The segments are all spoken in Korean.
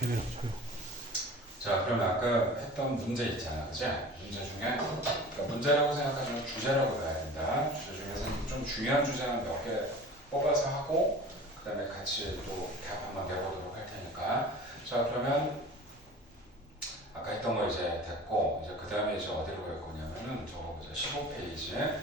걔네랑 쳐요. 자, 그럼 아까 했던 문제 있잖아, 그치? 문제 중에 그러니까 문제라고 생각하지만 주제라고 봐야 된다. 주제 중에서 좀 중요한 주제는 몇 개 뽑아서 하고 그 다음에 같이 또 답 한번 내보도록 할 테니까. 자, 그러면 아까 했던 거 이제 됐고 이제 그 다음에 이제 어디로 갈 거냐면은 저거 보자. 15페이지에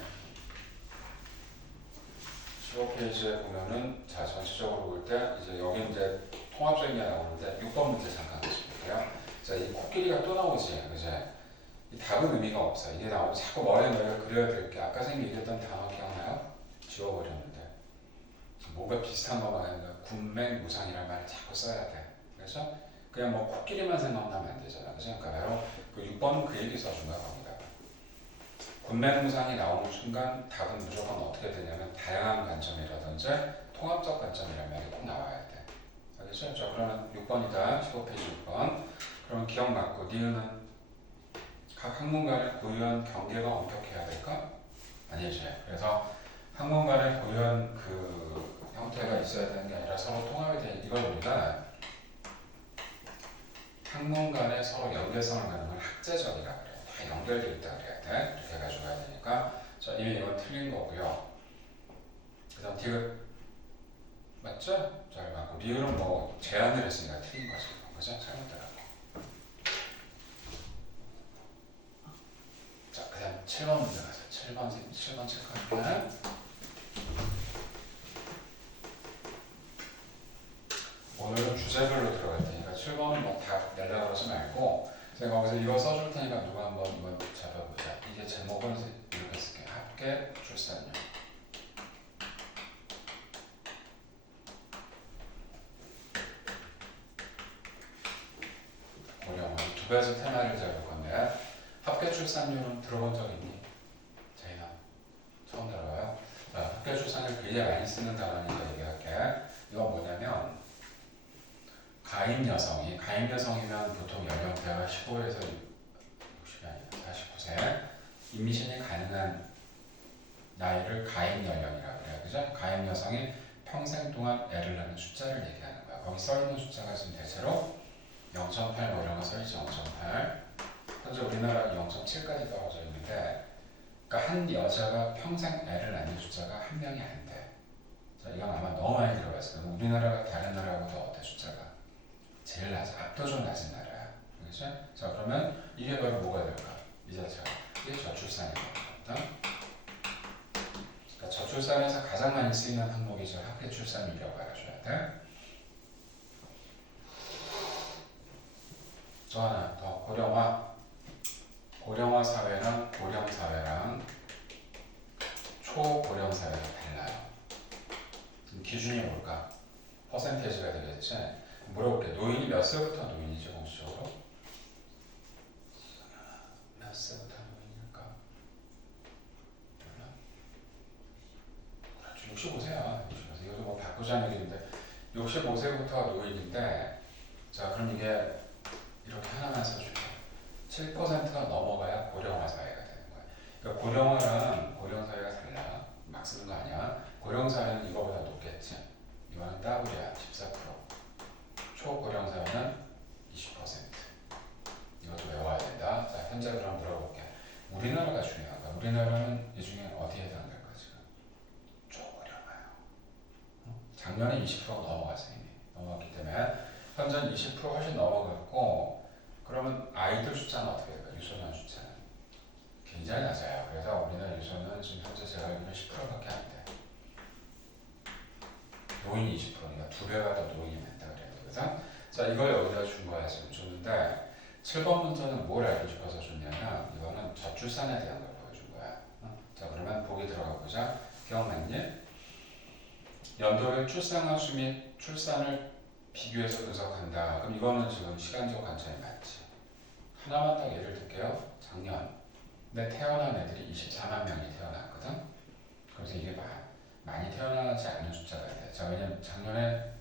15페이지에 보면은 자 전체적으로 볼 때 이제 여기 이제 통합적인 게 나오는데 6번 문제 잠깐 보실게요. 자, 이 코끼리가 또 나오지, 그제? 이 답은 의미가 없어. 이게 나오면 자꾸 머리에 너희가 그려야 될 게 아까 선생님이 얘기했던 단어 기억나요? 지워버렸는데 뭔가 비슷한 거만 아니라 군맹무상이라는 말을 자꾸 써야 돼. 그래서 그냥 뭐 코끼리만 생각나면 안 되잖아. 그래서 그러니까 바로 그 6번은 그 얘기 써준 거야, 거기다. 군맹무상이 나오는 순간 답은 무조건 어떻게 되냐면 다양한 관점이라든지 통합적 관점이라는 말이 꼭 나와야 돼. 알겠죠? 자, 그러면 6번이다. 15페이지 6번. 그러면 기억 맞고 니은은 각 학문간의 고유한 경계가 엄격해야 될까? 아니지. 그래서 학문간의 고유한 그 형태가 있어야 되는 게 아니라 서로 통합이 돼. 이걸 우리가 학문간의 서로 연계성을 갖는 걸 학제적이라 그래. 다 연결되어 있다 그래야 돼. 이렇게 해가지고 해야 되니까. 자, 이미 이건 틀린 거고요. 그 다음 디귿 맞죠? 잘 맞고 리을은 뭐 제안을 했으니까 틀린 거지. 그죠? 잘못되라고. 자, 그 다음 7번 문제 가세요. 7번 체크할게요. 오늘은 주제별로 들어갈 테니까 7번은 뭐 다 내려고 그러지 말고 제가 거기서 이거 써줄 테니까 누가 한번 이거 잡아보자. 이게 제목은 이렇게 쓸게요. 합계 출산율. 고령화. 두 가지 테마를 잡을 건데 합계 출산율은 들어본 적 있니? 저희는 처음 들어봐요. 자, 합계 출산율 굉장히 많이 쓰는 단어니까 얘기할게. 이건 뭐냐면 가임 여성이면 보통 연령대가 15에서 60이 아니라 49세 임신이 가능한 나이를 가임 연령이라고 그래요. 그죠? 가임 여성이 평생 동안 애를 낳는 숫자를 얘기하는 거야. 거기 써 있는 숫자가 지금 대체로 0.8 뭐 이런 거 써 있지. 0.8 현재 우리나라 0.7까지 떨어져 있는데 그러니까 한 여자가 평생 애를 낳는 숫자가 한 명이 안 돼. 자, 이건 아마 너무 많이 들어봤을 거예요. 우리나라가 다른 나라하고 더 어때 숫자가? 제일 낮아. 압도적으로 낮은 나라야. 그렇죠? 자, 그러면 이게 바로 뭐가 될까? 이 자체가. 이게 저출산인 거거든. 그러니까 저출산에서 가장 많이 쓰이는 항목이 저 합계 출산율이라고 알아줘야 돼. 또 하나 더 고령화. 고령화 사회랑 고령 사회랑 초고령 사회가 달라요. 기준이 뭘까? 퍼센테이지가 되겠지? 물어볼게. 노인이 몇 세부터 노인이죠, 공식적으로? 몇 세부터 노인일까? 몰라. 그렇죠. 65세야. 65세. 이것도 뭐 바꾸자는 얘기인데 65세부터 노인인데 자, 그럼 이게 이렇게 하나만 써줄게. 7%가 넘어가야 고령화 사회가 되는 거야. 그러니까 고령화랑 고령 사회가 달라. 막 쓰는 거 아니야. 고령 사회는 이거보다 높겠지. 이거는 더블이야. 14%. 초고령 사회는 20%. 이것도 외워야 된다. 자, 현재 그럼 물어볼게. 우리나라가 중요한가? 우리나라는 이 중에 어디에 해당될까 지금? 초고령화요. 작년에 20% 넘어갔어 이미. 넘어갔기 때문에 현재는 20% 훨씬 넘어갔고 그러면 아이들 숫자는 어떻게 될까? 유소년 숫자는 굉장히 낮아요. 그래서 우리나라 유소년은 지금 현재 제가 알기로는 10%밖에 안 돼. 노인이 20%니까 두 배가 더 노인이 많다 그래요. 그래서 자, 이걸 여기다 준 거야 지금 줬는데 7번 문제는 뭘 알고 싶어서 줬냐면 이거는 저출산에 대한 걸 보여준 거야. 자, 그러면 보기 들어가 보자. 기억났니? 연도별 출산화 수 및 출산을 비교해서 분석한다. 그럼 이거는 지금 시간적 관점이 맞지. 하나만 딱 예를 들게요. 작년 내 태어난 애들이 24만 명이 태어났거든. 그래서 이게 많이 태어나지 않는 숫자가 돼. 자, 왜냐면 작년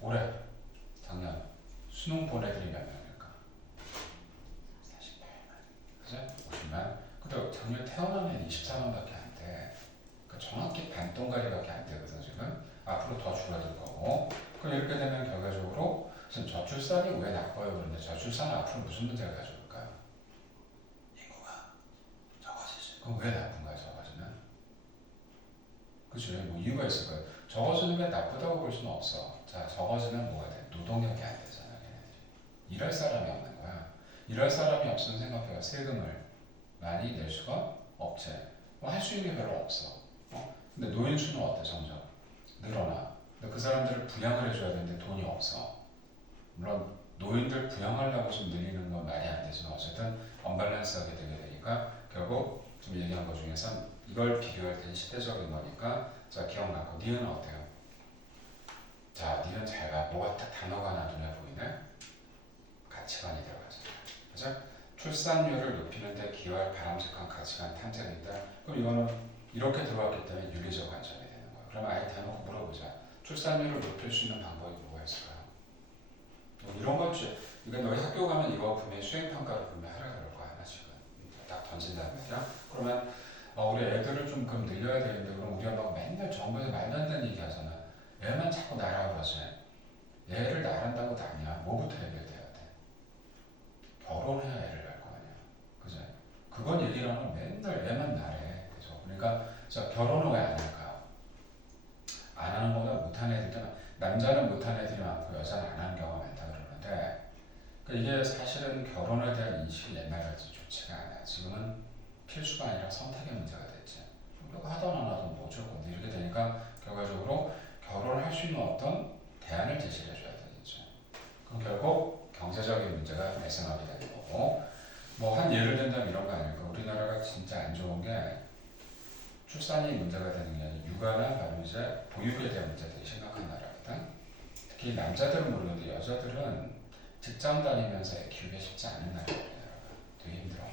수능 본 애들이 몇 명일까? 48만. 그죠? 50만. 근데 작년 태어난 애는 24만밖에 안 돼. 그러니까 정확히 반동가리밖에 안 되거든 지금. 앞으로 더 줄어들 거고. 그럼 이렇게 되면 결과적으로 지금 저출산이 왜 나빠요? 그런데 저출산 앞으로 무슨 문제를 가져올까요? 인구가 적어지지. 그럼 왜 나쁜 거야, 적어지면? 그죠? 뭐 이유가 있을 거예요. 적어지는 게 나쁘다고 볼 수는 없어. 자, 적어지면 뭐가 돼? 노동력이 안 되잖아, 걔네들이. 일할 사람이 없는 거야. 일할 사람이 없으면 생각해요. 세금을 많이 낼 수가 없지. 뭐 할 수 있는 게 별로 없어. 근데 노인 수는 어때? 점점 늘어나. 근데 그 사람들을 부양을 해줘야 되는데 돈이 없어. 물론 노인들 부양하려고 좀 늘리는 건 말이 안 되지만 어쨌든 언밸런스하게 되게 되니까 결국 좀 얘기한 것 중에서 이걸 비교할 때 시대적인 거니까. 자, 기억나고 니은 어때요? 자, 니은 잘 봐. 뭐가 딱 단어가 하나 눈에 보이네? 가치관이 들어가잖아. 그죠? 출산율을 높이는 데 기여할 바람직한 가치관 탄생이다. 그럼 이거는 이렇게 들어왔기 때문에 윤리적 관점이 되는 거야. 그러면 아예 대놓고 물어보자. 출산율을 높일 수 있는 방법이 뭐가 있을까요? 뭐 이런 거지. 그러니까 너희 학교 가면 이거 분명히 수행평가를 분명히 하라 그럴 거야. 하나씩은. 딱 던진다는 말이야. 그러면 우리 애들을 좀 그럼 늘려야 되는데 그럼 우리가 막 맨날 정부에서 말도 안 되는 얘기 하잖아. 애만 자꾸 나라 그러지. 애를 나란다고 아니야. 뭐부터 해결돼야 돼? 결혼해야 애를 낳을 거 아니야. 그죠? 그건 얘기를 하면 맨날 애만 나래. 그죠? 그러니까 자, 결혼을 왜 안 할까? 안 하는 거보다 못하는 애들이 남자는 못하는 애들이 많고 여자는 안 하는 경우가 많다 그러는데 그러니까 이게 사실은 결혼에 대한 인식이 옛날같이 좋지가 않아. 지금은 필수가 아니라 선택의 문제가 됐지. 그거 하던 안 하던 뭐 어쩔 건데 이렇게 되니까 결과적으로 결혼을 할 수 있는 어떤 대안을 제시해 줘야 되겠죠. 그럼 결국 경제적인 문제가 발생하게 되는 거고 뭐 한 예를 든다면 이런 거 아닐까. 우리나라가 진짜 안 좋은 게 출산이 문제가 되는 게 아니라 육아나 바로 이제 보육에 대한 문제들이 심각한 나라거든. 특히 남자들은 모르는데 여자들은 직장 다니면서 애 키우기 쉽지 않은 나라야. 우리나라가 되게 힘들어.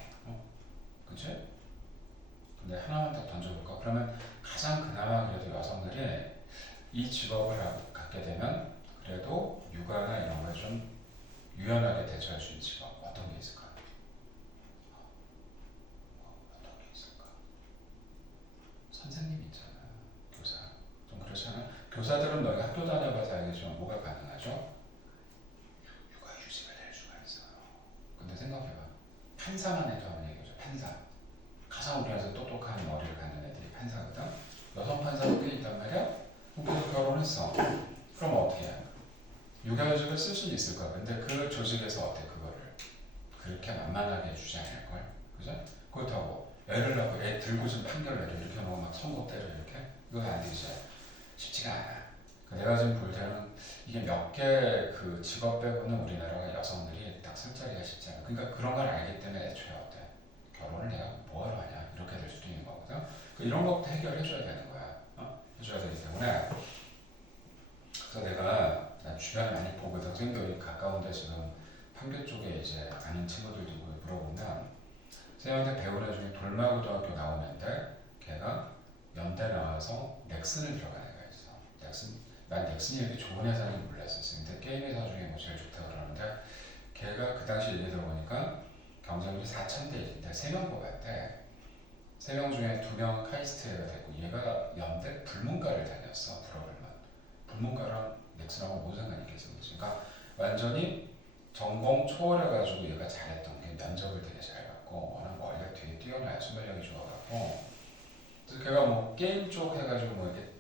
그치? 근데 하나만 더 던져볼까? 그러면 가장 그나마 그래도 여성들이 이 직업을 갖게 되면 그래도 육아나 이런 걸 좀 유연하게 대처할 수 있는 직업 어떤 게 있을까? 어떤 게 있을까? 선생님 있잖아. 교사. 좀 그렇잖아. 교사들은 너희가 학교 다녀봐서 알겠지만 뭐가 가능하죠? 육아휴직을 낼 수가 있어요. 근데 생각해봐. 판사만 해도 한번 얘기해줘. 판사. 가장 우리나라에서 똑똑한 머리를 갖는 애들이 판사거든. 여성 판사도 꽤 있단 말이야. 그래서 결혼했어. 그럼 어떻게 해? 육아휴직을 쓸 수는 있을 거야. 근데 그 조직에서 어때 그거를 그렇게 만만하게 해주지 않을걸. 그죠? 그렇다고 애를 낳고 애 들고 좀 판결 내려 이렇게 놓고 막 선고 때려 이렇게 이거 안 되지. 쉽지가 않아. 내가 지금 볼 때는 이게 몇 개 그 직업 빼고는 우리나라가 여성들이 딱 설 자리가 쉽지 않아. 그러니까 그런 걸 알기 때문에 애초에 어때? 결혼을 내가 뭐하러 하냐 이렇게 될 수도 있는 거거든. 이런 것부터 해결해줘야 되는 거야. 해줘야 되기 때문에 그래서 내가 난 주변에 많이 보거든. 선생님도 가까운데 지금 판교 쪽에 이제 아는 친구들도 있고 물어보면 선생님한테 배운 애 중에 돌마고등학교 나온 애인데 걔가 연대 나와서 넥슨을 들어간 애가 있어. 넥슨. 난 넥슨이 이렇게 좋은 회사는 몰랐었어. 근데 게임 회사 중에 뭐 제일 좋다 그러는데 걔가 그 당시 얘기 들어보니까 경쟁률이 4,000대 1인데 3명 뽑았대. 3명 중에 2명 카이스트가 됐고 얘가 연대 불문과를 다녔어. 프로그램은. 불문과랑 넥슨하고 무슨 상관이 있겠어. 그러니까 완전히 전공 초월해가지고 얘가 잘했던 게 면접을 되게 잘 받고 워낙 머리가 되게 뛰어나요. 순발력이 좋아갖고 그래서 걔가 뭐 게임 쪽 해가지고 뭐 이렇게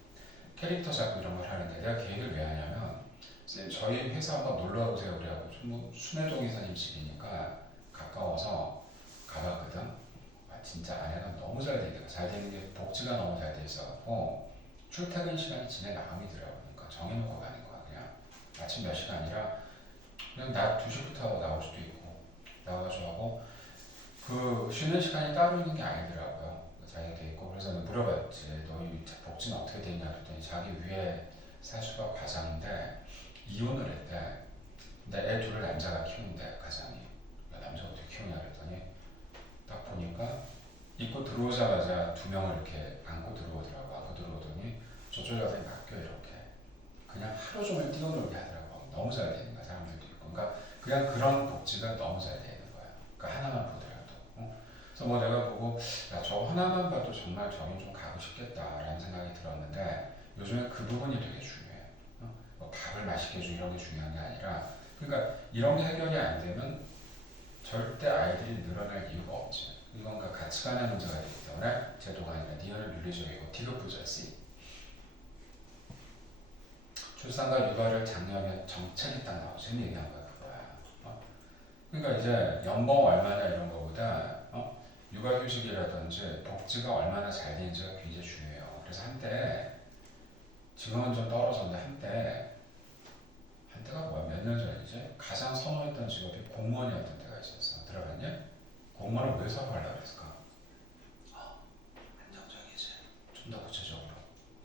캐릭터 잡고 이런 걸 하는데 내가 그 얘기를 왜 하냐면 쌤 저희 회사 한번 놀러 와보세요 그래갖고 뭐 순회동 이사님 집이니까 가까워서 가봤거든. 진짜 아내가 너무 잘 되니까 잘 되는 게 복지가 너무 잘 돼 있어갖고 출퇴근 시간이 지내 마음이더라고. 그러니까 정해놓고 가는 거야. 그냥 아침 몇 시가 아니라 그냥 낮 2시부터 나올 수도 있고 나와가지고 하고 그 쉬는 시간이 따로 있는 게 아니더라고요. 자기가 돼 있고 그래서 물어봤지. 너희 복지는 어떻게 되냐 그랬더니 자기 위에 사수가 과장인데 이혼을 했대. 근데 애 둘을 남자가 키운대 과장이. 남자가 어떻게 키우냐 그랬더니 딱 보니까 입고 들어오자마자 2명을 이렇게 안고 들어오더라고. 안고 들어오더니 저쪽 여자에 맡겨 이렇게 그냥 하루 종일 뛰어놀게 하더라고. 너무 잘 되는 거야 사람들도 있고. 그러니까 그냥 그런 복지가 너무 잘 되는 거야. 그러니까 하나만 보더라도. 그래서 뭐 내가 보고 야, 저 하나만 봐도 정말 저긴 좀 가고 싶겠다라는 생각이 들었는데 요즘에 그 부분이 되게 중요해. 뭐 밥을 맛있게 해주는 이런 게 중요한 게 아니라 그러니까 이런 게 해결이 안 되면 절대 아이들이 늘어날 이유가 없지. 이건 가치관의 문제가 되기 때문에 제도가 아니라 리얼 윤리적이고 디귿부자지. 출산과 육아를 작년에 정책이 딱 나오죠. 지금 얘기한 거야 그거야. 그러니까 이제 연봉 얼마나 이런 거보다 육아휴직이라든지 복지가 얼마나 잘 되는지가 굉장히 중요해요. 그래서 한때 지금은 좀 떨어졌는데 한때가 뭐야 몇 년 전이지 가장 선호했던 직업이 공무원이었던 때가 있었어. 들어봤냐? 공무원을 왜 선호하려고 그랬을까? 안정적이지. 좀 더 구체적으로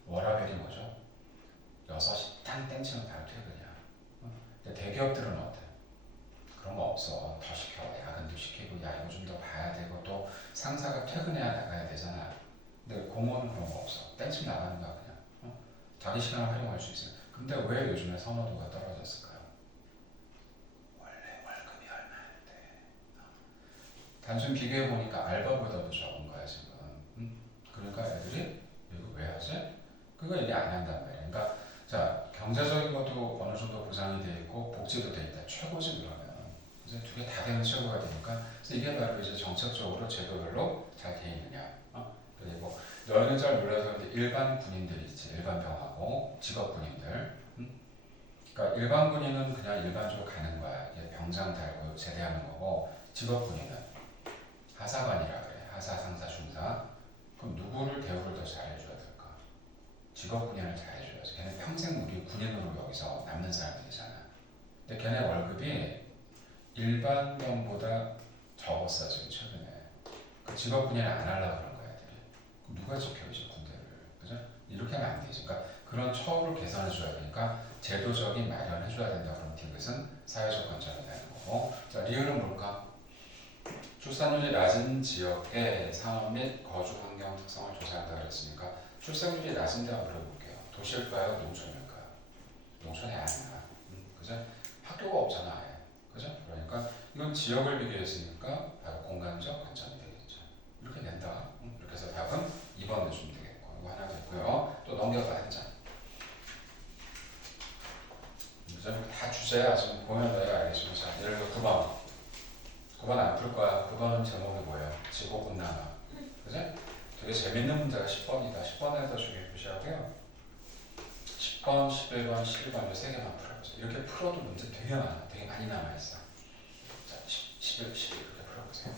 워라밸이 뭐죠? 6시 딱 땡치면 바로 퇴근이야. 근데 대기업들은 어때? 그런 거 없어. 더 시켜. 야근도 시키고 야 이거 좀 더 봐야 되고 또 상사가 퇴근해야 나가야 되잖아. 근데 공무원은 그런 거 없어. 땡치면 나가는 거야 그냥. 자기 시간을 활용할 수 있어요. 근데 왜 요즘에 선호도가 떨어졌을까요? 원래 월급이 얼마인데. 단순 비교해 보니까 알바보다도 적은 거야 지금. 그러니까 애들이 이거 왜 하지? 그거 얘기 안 한단 말이야. 그러니까 자 경제적인 것도 어느 정도 보장이 돼 있고 복지도 돼 있다. 최고지 그러면. 이제 두 개 다 되면 최고가 되니까. 그래서 이게 바로 이제 정책적으로 제도별로 잘 돼 있느냐. 그리고 너희는 잘 몰라서 그런데 일반 군인들이 있지. 일반 병하고 직업 군인들. 그러니까 일반 군인은 그냥 일반적으로 가는 거야. 이게 병장 달고 제대하는 거고 직업 군인은 하사관이라 그래. 하사, 상사, 중사. 그럼 누구를 대우를 더 잘해줘야 될까? 직업 군인을 잘해줘야지. 걔네 평생 우리 군인으로 여기서 남는 사람들이잖아. 근데 걔네 월급이 일반병보다 적었어 지금 최근에. 그 직업 군인을 안 하려고 그런 거야 애들이. 그럼 누가 지켜 이제 군대를. 그죠? 이렇게 하면 안 되지. 그러니까 그런 처우를 개선해 줘야 되니까 제도적인 마련해 줘야 된다. 그럼 디귿은 사회적 관점이 되는 거고. 자 리을은 뭘까? 출산율이 낮은 지역의 상업 및 거주 환경 특성을 조사한다 그랬으니까 출산율이 낮은 데 한번 물어볼게요. 도시일까요? 농촌일까요? 농촌이 아니야. 그죠? 학교가 없잖아 아예. 그죠? 그러니까 이건 지역을 비교했으니까 바로 공간적 관점이 되겠죠. 이렇게 된다. 이렇게 해서 답은 2번 내주면 되겠고 이거 하나 됐고요. 또 넘겨봐 한 장. 그죠? 다 주제야. 지금 보면 너희가 알겠지만 자 예를 들어 9번 9번 안 풀 거야. 9번은 제목이 뭐예요? 지구온난화. 그죠? 되게 재밌는 문제가 10번이다. 10번에서 주기 표시하고요. 10번, 11번, 12번 이 세 개만 풀어보세요. 이렇게 풀어도 문제 되게 많아. 되게 많이 남아있어. 자, 11, 12 이렇게 풀어보세요.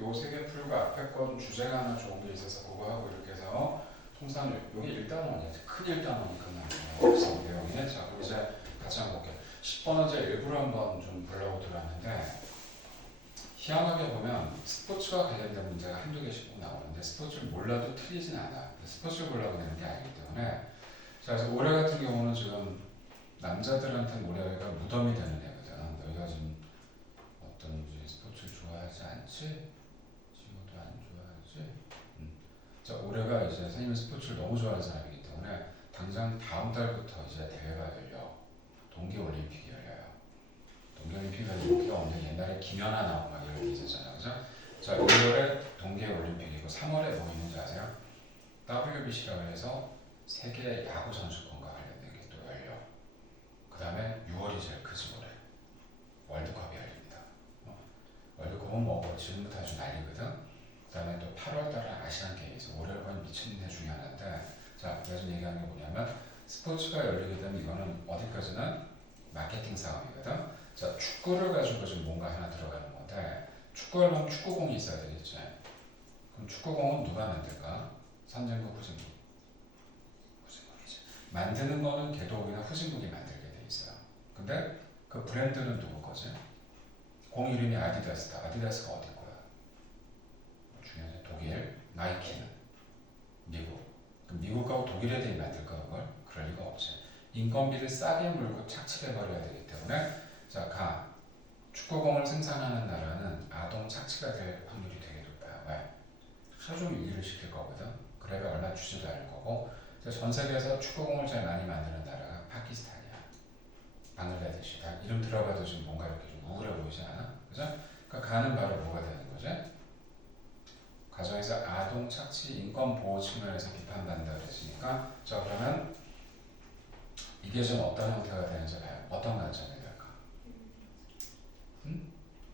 요 세 개 풀고 앞에 건 주제가 하나 좋은 게 있어서 그거 하고 이렇게 해서 통상 여기 1단원이야. 큰 1단원이 끝나는 거야. 내용이. 자, 그럼 이제 같이 한번 볼게요. 10번은 이제 일부러 한번 좀 보려고 들어왔는데 희한하게 보면 스포츠와 관련된 문제가 한두 개씩 꼭 나오는데 스포츠를 몰라도 틀리진 않아. 스포츠를 보려고 내는 게 아니기 때문에 자, 그래서 올해 같은 경우는 지금 남자들한테는 올해가 무덤이 되는 애거든. 너희가 지금 어떤 스포츠를 좋아하지 않지? 지금도 안 좋아하지? 자, 올해가 이제 선생님은 스포츠를 너무 좋아하는 사람이기 때문에 당장 다음 달부터 이제 대회가 열려. 동계올림픽이 열려요. 동계올림픽이 인기가 없는 옛날에 김연아 나오고 막 이런 게 있었잖아요. 그죠? 자, 5월에 동계올림픽이고 3월에 뭐 있는지 아세요? WBC라고 해서 세계 야구 선수권과 관련된 게 또 열려. 그 다음에 6월이 제일 크지 올해. 월드컵이 열립니다. 월드컵은 뭐 지금부터 아주 난리거든. 그 다음에 또 8월달에 아시안 게임에서 올해를 보니 미친 애 중에 하나인데 자, 내가 지금 얘기하는 게 뭐냐면 스포츠가 열리게 되면 이거는 어디까지는 마케팅 싸움이거든. 자, 축구를 가지고 지금 뭔가 하나 들어가는 건데 축구를 하면 축구공이 있어야 되겠지. 그럼 축구공은 누가 만들까? 선진국, 후진국. 후진국이지. 만드는 거는 개도국이나 후진국이 만들게 돼 있어요. 근데 그 브랜드는 누구 거지? 공 이름이 아디다스다. 아디다스가 어디 거야? 중요하지. 독일. 나이키는 미국. 그럼 미국하고 독일 애들이 만들까 그걸? 그럴 리가 없지. 인건비를 싸게 물고 착취해 버려야 되기 때문에 자, 축구공을 생산하는 나라는 아동 착취가 될 확률이 되게 높아요. 왜? 하루 종일 일을 시킬 거거든. 그래가 얼마 주지도 않을 거고. 전 세계에서 축구공을 제일 많이 만드는 나라가 파키스탄이야. 방글라데시. 다 이름 들어봐도 지금 뭔가 이렇게 좀 우울해 보이지 않아? 그죠? 그러니까 가는 바로 뭐가 되는 거지? 가정에서 아동 착취 인권 보호 측면에서 비판받는다 그랬으니까 자, 그러면 이게 좀 어떤 형태가 되는지 봐요. 어떤 관점이 될까?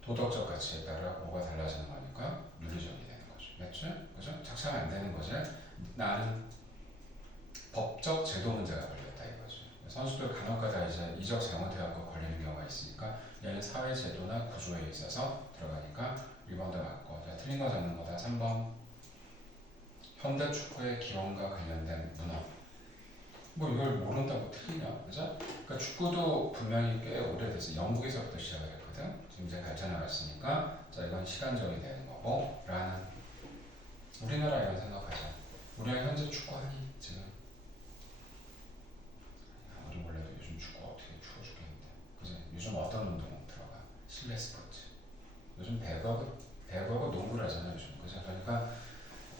도덕적 가치에 따라 뭐가 달라지는 거니까 윤리적이 되는 거죠. 맞죠? 그죠? 착착 안 되는 거지. 나는 법적 제도 문제가 걸렸다 이거지. 선수들 간혹가다 이제 이적 잘못해갖고 걸리는 경우가 있으니까 얘는 사회 제도나 구조에 있어서 들어가니까 1번도 맞고. 자, 틀린 거 잡는 거다. 3번. 현대 축구의 기원과 관련된 문헌. 뭐 이걸 모른다고 틀리냐, 그죠? 그러니까 축구도 분명히 꽤 오래돼서 영국에서부터 시작을 했거든. 지금 이제 발전해 왔으니까 자, 이건 시간적이 되는 거고 라는 우리나라 이런 생각하자. 우리가 현재 축구하니 지금 아무리 몰라도 요즘 축구 어떻게 추워 죽겠는데, 그지? 요즘 어떤 운동 들어가? 실내 스포츠. 요즘 배구하고 농구를 하잖아요, 요즘. 그죠? 그러니까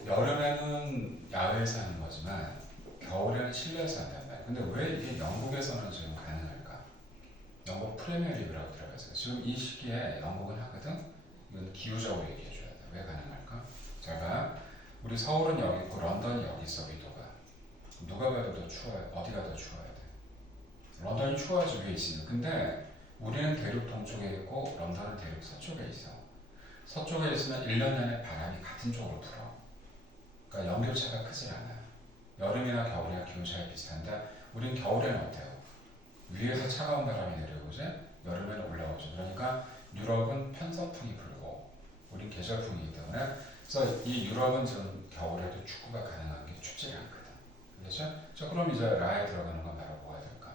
여름에는 야외에서 하는 거지만 겨울에는 실내에서 한단 말이야. 근데 왜 이게 영국에서는 지금 가능할까? 영국 프리미어리그라고 들어가서 지금 이 시기에 영국은 하거든. 이건 기후적으로 얘기해줘야 돼. 왜 가능할까? 잘 봐. 우리 서울은 여기 있고 런던이 여기 있어. 위도가. 누가 봐도 더 추워요. 어디가 더 추워야 돼? 런던이 추워야지 위에 있으면. 근데 우리는 대륙 동쪽에 있고 런던은 대륙 서쪽에 있어. 서쪽에 있으면 1년 내내 바람이 같은 쪽으로 불어. 그러니까 연결차가 크지 않아요. 여름이나 겨울이나 기온차가 비슷한데 우린 겨울에는 어때요? 위에서 차가운 바람이 내려오지 여름에는 올라오죠. 그러니까 유럽은 편서풍이 불고 우린 계절풍이기 때문에 그래서 이 유럽은 지금 겨울에도 축구가 가능한 게 춥지가 않거든. 그렇죠? 자, 그럼 이제 라에 들어가는 건 바로 뭐가 될까?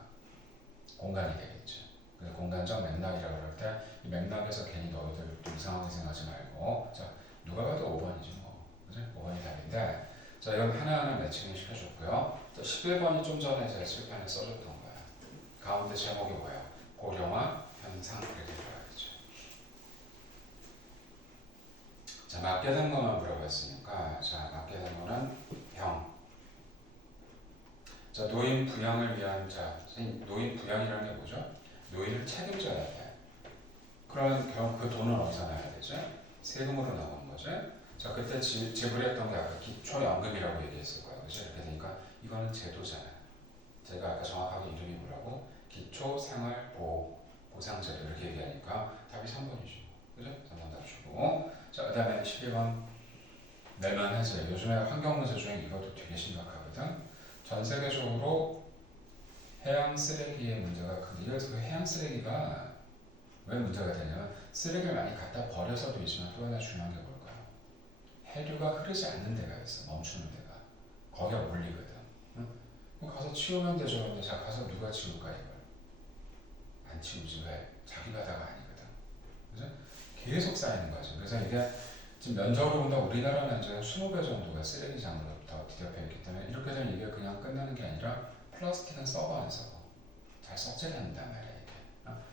공간이 되겠죠. 그래서 공간적 맥락이라고 그럴 때 이 맥락에서 괜히 너희들 이상하게 생각하지 말고 자, 누가 봐도 5번이죠. 뭐. 그죠? 5번이 답인데 자, 이건 하나하나 매칭을 시켜줬고요. 또 11번이 좀 전에 제가 칠판에 써줬던 거야. 가운데 제목이 뭐예요? 고령화 현상 이렇게 들어가겠죠. 자, 맞게 된 것만 물어봤으니까 자, 맞게 된 거는 병. 자, 노인 부양을 위한 자, 노인 부양이라는 게 뭐죠? 노인을 책임져야 돼. 그럼 결국 그 돈은 어디서 나야 되죠? 세금으로 나오는 거죠. 자, 그때 지불했던 게 아까 기초연금이라고 얘기했을 거예요. 그죠? 이렇게 되니까 이거는 제도잖아요. 제가 아까 정확하게 이름이 뭐라고? 기초생활보장제도 이렇게 얘기하니까 답이 3번이죠. 그죠? 3번 답 주고. 자, 그 다음에 11번 내면 해제. 요즘에 환경 문제 중에 이것도 되게 심각하거든. 전 세계적으로 해양 쓰레기의 문제가 큰데 이래서 그 해양 쓰레기가 왜 문제가 되냐면 쓰레기를 많이 갖다 버려서도 있지만 또 하나 중요한 게 뭘까요? 해류가 흐르지 않는 데가 있어. 멈추는 데가. 거기가 몰리거든. 응? 그럼 가서 치우면 되죠. 근데 자 가서 누가 치울까 이걸? 안 치우지. 왜? 자기 바다가 아니거든. 그죠? 계속 쌓이는 거죠. 그래서 이게 지금 면적으로 본다 우리나라는 이제 20배 정도가 쓰레기장으로부터 뒤덮여 있기 때문에 이렇게 되면 이게 그냥 끝나는 게 아니라 플라스틱은 썩어 안 썩어. 잘 썩질 않는단 말이야 이게.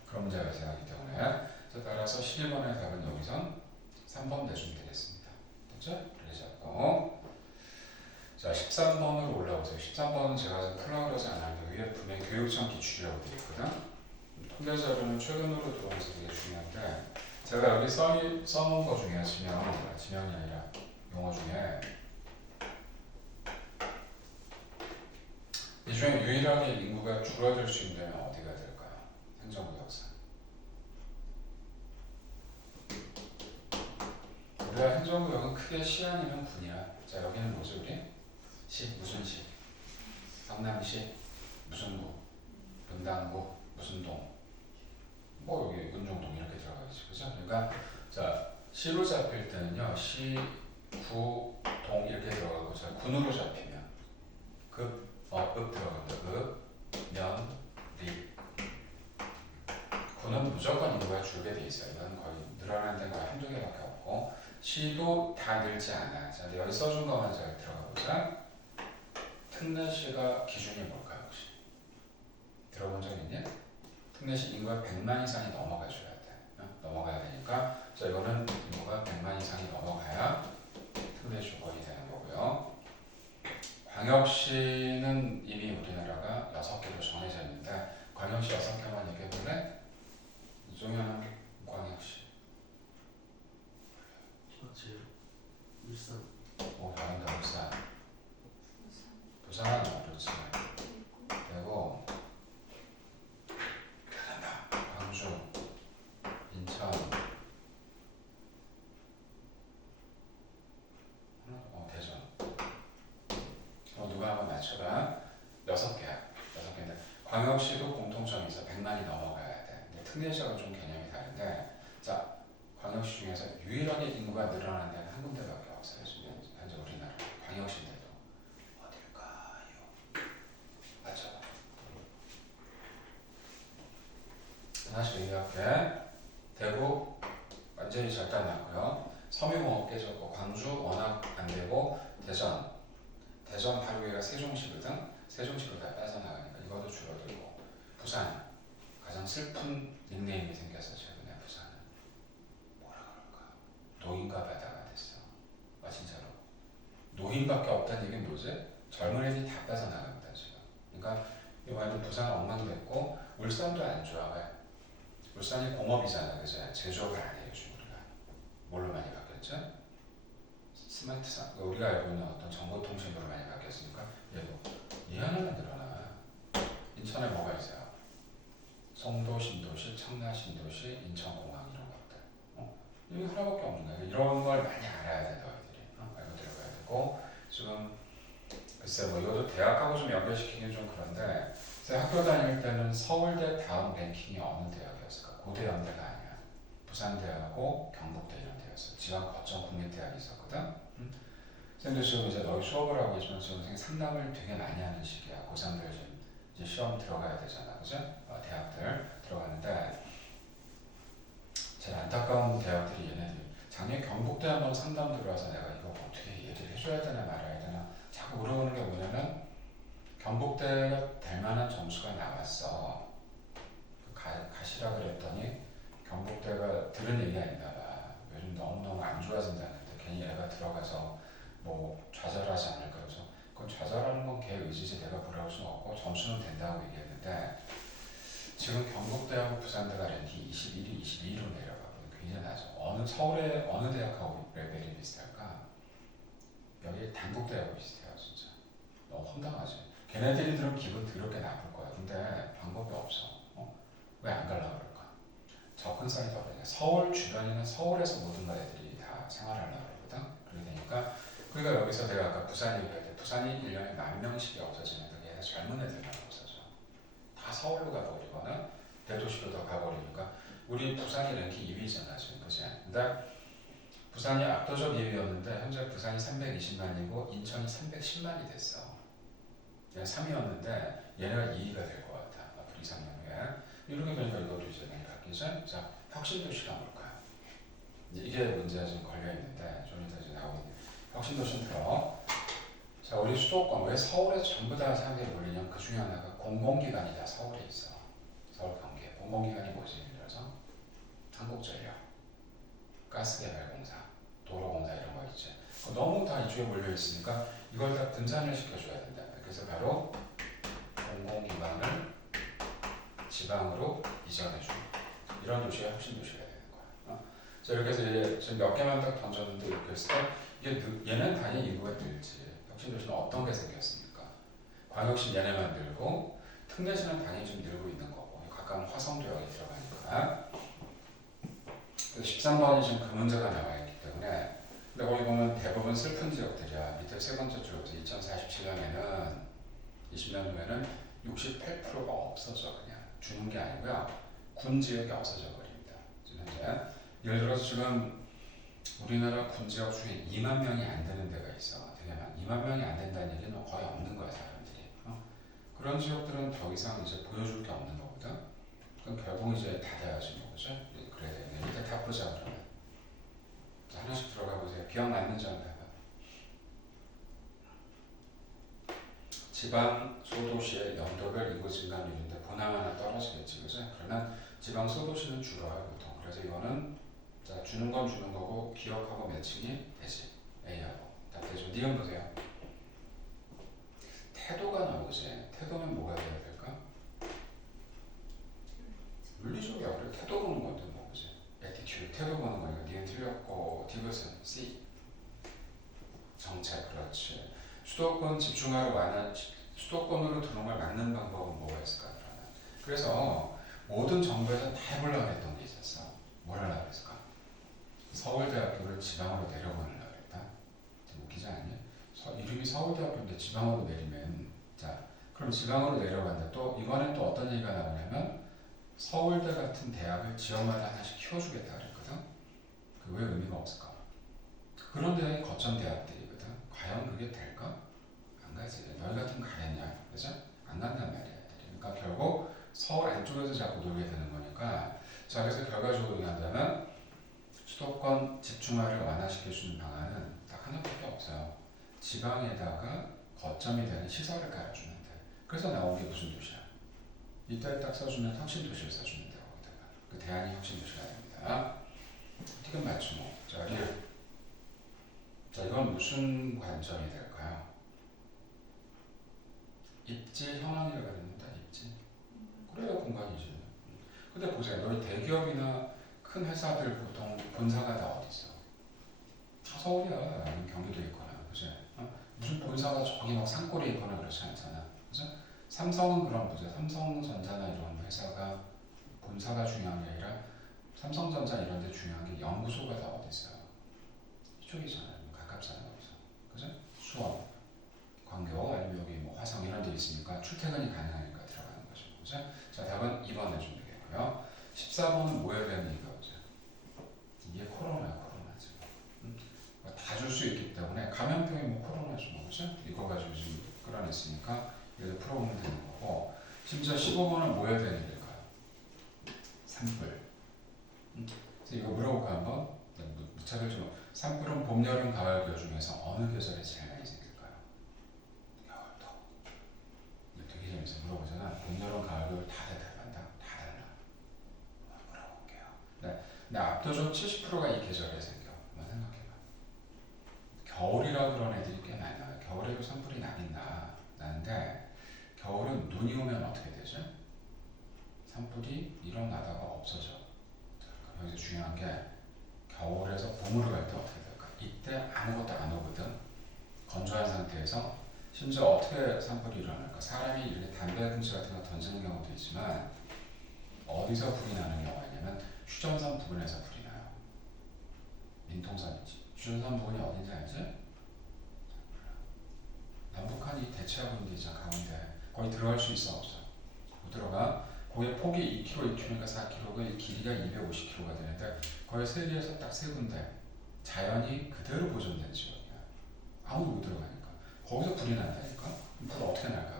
그런 문제가 발생하기 때문에 따라서 12번의 답은 여기선 3번 내주면 되겠습니다. 됐죠? 그래서 자 13번으로 올라오세요. 13번은 제가 지금 풀라 그러지 않았는데 위에 분명히 교육청 기출이라고 되어 있거든. 통계 자료는 최근으로 들어와서 되게 중요한데 제가 여기 써놓은 거 중에 지명이 아니라 용어 중에 이 중에 유일하게 인구가 줄어들 수 있는 데는 어디가 될까요? 행정구역상. 우리가 행정구역은 크게 시 아니면 군이야. 자 여기는 뭐지 우리? 시 무슨 시? 성남시 무슨 구? 분당구 무슨 동? 뭐 여기 은종동 이렇게 들어가겠지, 그죠? 그러니까 자 시로 잡힐 때는요 시, 구, 동 이렇게 들어가고 자 군으로 잡히면 급, 읍 들어간다. 읍, 면, 리. 군은 무조건 인구가 줄게 돼 있어요. 이건 거의 늘어나는 데가 한두 개밖에 없고 시도 다 늘지 않아. 자 여기 써준 것만 잘 들어가 보자. 특례시가 기준이 뭘까요 혹시? 들어본 적 있냐? 특례시 인구가 100만 이상이 넘어가줘야 돼. 넘어가야 되니까 자 이거는 인구가 100만 이상이 넘어가야 특례 주거이 되는 거고요. 광역시는 이미 우리나라가 6개로 정해져 있는데 광역시 6개만 얘기해 볼래? 이종현은 광역시. 제요. 울산. 오 잘한다. 울산. 부산은 어렵지. 대구. 잘한다. 광주. 인천. 대전. 누가 한번 맞춰봐. 6개야. 6개인데 광역시도 공통점이 있어. 100만이 넘어가야 돼. 근데 특례시하고 좀 개념이 다른데 자 광역시 중에서 유일하게 인구가 늘어나는 데는 한 군데밖에 없어요. 지금 현재 우리나라 광역시인데도 어딜까요? 맞춰봐. 다시 얘기할게. 대구 완전히 절단 났고요. 섬유공업 깨졌고 광주 워낙 안 되고 대전 바로 위가 세종시거든. 세종시로 다 빠져나가니까 이것도 줄어들고 부산 가장 슬픈 닉네임이 생겼어 최근에. 부산은 뭐라 그럴까? 노인과 바다가 됐어. 진짜로 노인밖에 없다는 얘기는 뭐지? 젊은 애들이 다 빠져나갑니다 지금. 그러니까 이번에는 부산 엉망됐고 울산도 안 좋아. 왜? 울산이 공업이잖아, 그죠? 제조업을 안 해요 요즘 우리가. 뭘로 많이 바뀌었죠? 스마트상 우리가 알고 있는 어떤 정보통신으로 많이 바뀌었으니까 얘 하나만 늘어나. 인천에 뭐가 있어요? 송도 신도시, 청라 신도시, 인천공항 이런 것들. 여기 하나밖에 없는 거야. 이런 걸 많이 알아야 돼 너희들이. 알고 들어가야 되고 지금 글쎄 뭐 이것도 대학하고 좀 연결시키기는 좀 그런데 제가 학교 다닐 때는 서울대 다음 랭킹이 어느 대학이었을까? 고대연대가 아니야. 부산대하고 경북대 이런 데였어. 지방 거점 국립대학이 있었거든. 선생님도 지금 이제 너희 수업을 하고 계시면 지금 상담을 되게 많이 하는 시기야. 고3들 지금 이제 시험 들어가야 되잖아, 그죠? 대학들 들어가는데 제일 안타까운 대학들이 얘네들 작년 경북대 한번 상담 들어와서 내가 이거 어떻게 얘기를 해줘야 되나 말아야 되나 자꾸 물어보는 게 뭐냐면 경북대가 될 만한 점수가 나왔어. 가시라 그랬더니 경북대가 들은 얘기가 있나 봐. 요즘 너무너무 안 좋아진다는데 괜히 애가 들어가서 뭐 좌절하지 않을까. 그래서 그건 좌절하는 건 걔 의지지 내가 뭐라고 수는 없고 점수는 된다고 얘기했는데 지금 경북대하고 부산대가 랭킹 21위, 22위로 내려가고 굉장히 낮아. 서울의 어느 대학하고 레벨이 비슷할까? 여기 단국대하고 비슷해요 진짜. 너무 황당하지. 걔네들이들은 기분 더럽게 나쁠 거야. 근데 방법이 없어. 왜 안 가려고 그럴까? 접근성이 더 그러니까 서울 주변에는 서울에서 모든 애들이 다 생활하려고 그러거든. 그러게 되니까 그러니까 여기서 내가 아까 부산 얘기할 때 부산이 1년에 10,000명씩이 없어지는데 얘가 젊은 애들만 없어져. 다 서울로 가버리거나 대도시로 더 가버리니까 우리 부산이 랭킹 2위잖아 지금, 그지? 근데 부산이 압도적 2위였는데 현재 부산이 320만이고 인천이 310만이 됐어. 얘가 3위였는데 얘네가 2위가 될 것 같아. 앞으로 2, 3년 후에. 이렇게 되니까 이것도 이제 많이 바뀌죠. 자, 혁신도시가 뭘까요? 이게 문제가 지금 걸려있는데 좀 이따 이제 나오는 혁신도시는 들어. 자, 우리 수도권 왜 서울에 전부 다 사람들이 몰리냐면 그 중에 하나가 공공기관이 다 서울에 있어. 서울 경기에. 공공기관이 뭐지? 예를 들어서 한국전력, 가스개발공사, 도로공사 이런 거 있지. 너무 다 이쪽에 몰려 있으니까 이걸 다 분산을 시켜줘야 된다. 그래서 바로 공공기관을 지방으로 이전해주는 이런 도시가 혁신도시가 되는 거야. 자, 이렇게 해서 이제 지금 몇 개만 딱 던졌는데 이렇게 했을 때 이게 얘는 당연히 인구가 늘지. 혁신도시는 어떤 게 생겼습니까? 광역시 얘네만 늘고 특례시는 당연히 좀 늘고 있는 거고 가까운 화성도 여기 들어가니까. 13번이 지금 그 문제가 나와 있기 때문에 근데 거기 보면 대부분 슬픈 지역들이야. 밑에 세 번째 줄부터 2047년에는 20년 후에는 68%가 없어져. 그냥 주는 게 아니고요. 군 지역이 없어져 버립니다. 지금 현재 예를 들어서 지금 우리나라 군 지역 중에 2만 명이 안 되는 데가 있어. 되게 많아. 2만 명이 안 된다는 얘기는 거의 없는 거야 사람들이. 그런 지역들은 더 이상 이제 보여줄 게 없는 거거든. 그럼 결국 이제 닫아야지 뭐 그죠? 그래야 되겠네. 일단 다 보자 그러면. 자, 하나씩 들어가 보세요. 기억나는지 한번 해봐. 지방 소도시의 연도별 인구 증가율인데 보남 하나 떨어지겠지, 그죠? 그러면 지방 소도시는 줄어요 보통. 그래서 이거는 자 주는 건 주는 거고 기억하고 매칭이 되지. A하고. 자, 대충 니은 보세요. 태도가 나오지. 태도는 뭐가 돼야 될까? 물리적이야. 그래 태도 보는 건데 뭐 그지? attitude 태도 보는 거니까 니은 틀렸고 디귿은 C. 정책 그렇지. 수도권 집중화로 수도권으로 들어온 걸 막는 방법은 뭐가 있을까? 그러면 그래서 모든 정부에서 다 해보려고 했던 게 있었어. 뭘 하려고 했을까? 서울대학교를 지방으로 내려보내려고 했다. 웃기지 않니? 이름이 서울대학교인데 지방으로 내리면 자 그럼 지방으로 내려간다. 또 이번엔 또 어떤 얘기가 나오냐면 서울대 같은 대학을 지역마다 하나씩 키워주겠다 그랬거든. 그게 왜 의미가 없을까? 그런 대학이 거점 대학들이거든. 과연 그게 될까? 안 가지. 너희 같으면 가겠냐? 그죠? 안 간단 말이야. 그러니까 결국 서울 안쪽에서 자꾸 놀게 되는 거니까. 자, 그래서 결과적으로 얘기한다면 수도권 집중화를 완화시켜주는 방안은 딱 하나밖에 없어요. 지방에다가 거점이 되는 시설을 깔아주면 돼. 그래서 나온 게 무슨 도시야? 이따에 딱 써주면 혁신도시를 써주면 되고 그 대안이 혁신도시가 됩니다. 티금 맞춤. 자, 리을. 자, 이건 무슨 관점이 될까요? 입지 현황이라고 합니다. 입지. 그래야 공간이지. 근데 보세요. 너희 대기업이나 큰 회사들 보통 본사가 다 어디 있어? 서울이야. 아니면 경기도에 있거나, 그지? 무슨 본사가 저기 막 산골에 있거나 그렇지 않잖아. 그죠? 삼성은 그런 거죠. 삼성전자나 이런 회사가 본사가 중요한 게 아니라 삼성전자 이런 데 중요한 게 연구소가 다 어디 있어요? 이쪽이잖아요. 가깝잖아요. 거기서. 그죠? 수원, 광교 아니면 여기 뭐 화성 이런 데 있으니까 출퇴근이 가능하니까 들어가는 거죠. 그죠? 자, 답은 2번 해주면 되겠고요. 14번은 뭐에 대한 얘기가 오죠? 이게 코로나야, 코로나 지금. 다 줄 수 있기 때문에 감염병이 뭐 코로나죠, 뭐, 그죠? 이거 가지고 지금 끌어냈으니까 얘도 풀어보면 되는 거고. 심지어 15번은 뭐에 대한 얘기일까요? 산불. 그래서 이거 물어볼까 한번? 무차별 좀. 산불은 봄, 여름, 가을, 겨울 중에서 어느 계절에 제일 많이 생길까요? 겨울도. 이거 되게 재밌어. 물어보잖아. 봄, 여름, 가을, 겨울 다 대답한다. 다 달라. 물어볼게요. 네. 근데 압도적 70%가 이 계절에 생겨. 한번 생각해봐. 겨울이라 그런 애들이 꽤 많아요. 겨울에도 산불이 나긴 나는데 겨울은 눈이 오면 어떻게 되죠? 산불이 일어나다가 없어져. 여기서 중요한 게 겨울에서 봄으로 갈 때 어떻게 될까? 이때 아무것도 안 오거든. 건조한 상태에서 심지어 어떻게 산불이 일어날까? 사람이 이렇게 담배 금지 같은 거 던지는 경우도 있지만 어디서 불이 나는 경우가 있냐면 휴전선 부근에서 불이 나요. 민통선이지. 휴전선 부근이 어딘지 알지? 남북한이 대치하고 있는 데 있잖아. 가운데. 거기 들어갈 수 있어 없어? 못 들어가. 거기에 폭이 2km, 2km니까 4km고 길이가 250km가 되는데 거의 세계에서 딱 세 군데 자연이 그대로 보존된 지역이야. 아무도 못 들어가니까. 거기서 불이 난다니까. 불 어떻게 날까?